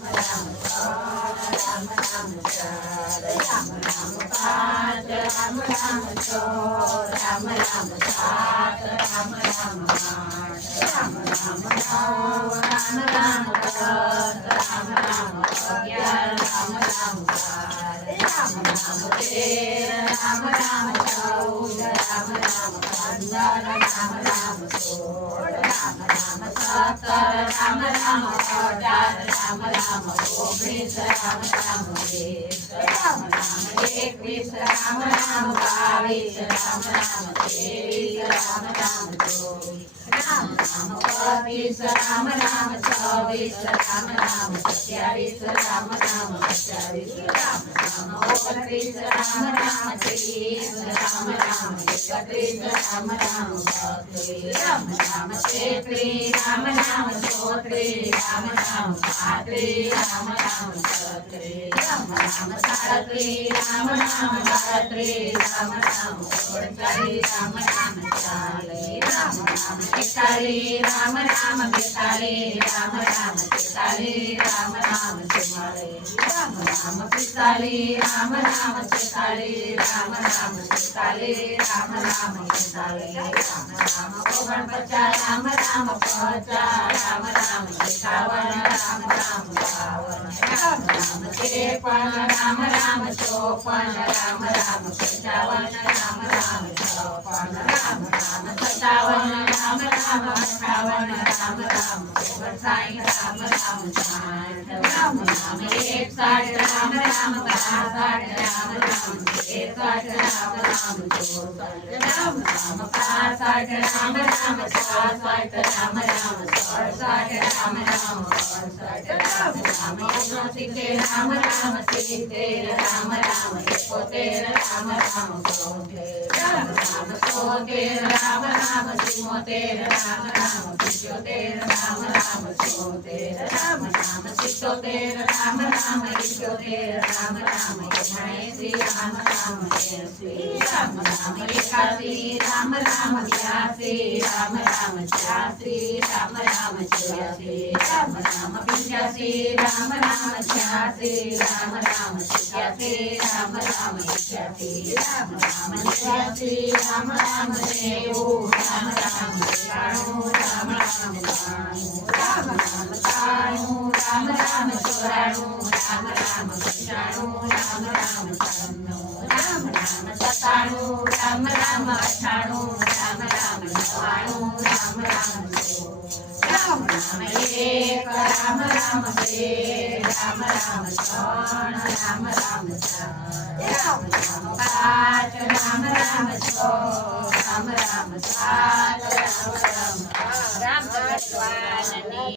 રામ રામ રામ ચાર રામ રામ પાંચ રામ રામ છ રામ રામ સાત રામ રામ આઠ રામ રામ નવ રામ રામ દસ રામ રામ અગિયાર રામ રામ 12 રામ રામ 13 રામ રામ 14 રામ રામ 15 રામ રામ 16 રામ રામ 17 રામ રામ 18 રામ રામ 19 રામ રામ 20 રામ રામ 21 રાम રામ 22 રામ રામ 23 રામ રામ 24 રામ રામ 25 રામ રામ 26 રામ રામ 27 રામ રામ 28 રામ રામ 29 રામ રામ 30 રામ રામ 31 રામ રામ 32 રામ રામ 33 રામ રામ 34 રામ રામ 35 રામ રામ 36 રામ રામ 37 રામ રામ 38 રામ રામ 39 રામ રામ 40 રામ રામ 41 રામ રામ 42 રામ રામ 43 રામ રામ 44 રામ રામ 45 રામ રામ 46 રામ રામ 47 રામ રામ 48 રામ રામ 49 રામ રામ 50 રામ રામ 51 રામ રામ 52 રામ રામ 53 રામ રામ 54 રામ રામ 55 રામ રામ 56 રામ રામ 57 રામ રામ 58 રામ રામ 59 રામ રામ 60 રામ રામ 61 રામ રામ 62 રામ રામ 63 રામ રામ 64 રામ રામ 65 રામ રામ 66 રામ રામ 67 રામ રામ 68 રામ રામ 69 રામ રામ 70 રામ રામ 71 રામ રામ 72 રામ રામ 73 રામ રામ 74 રામ રામ 75 રામ રામ 76 રામ રામ 77 રામ રામ 78 રામ રામ 79 રામ રામ 80 રામ રામ 81 રામ રામ 82 રામ રામ 83 રામ રામ 84 રામ રામ 85 રામ રામ 86 રામ રામ 87 રામ રામ 88 રામ રામ 89 રામ રામ 90 રામ રામ 91 રામ રામ 92 રામ રામ 93 રામ રામ 94 રામ રામ 95 રામ રામ 96 રામ રામ 97 રામ રામ 98 રામ રામ 99 રામ રામ 100 રામ રામ 1 રામ રામ 2 રામ રામ 3 રામ રામ 4 રામ રામ 5 રામ રામ 6 રામ રામ 7 રામ રામ રામ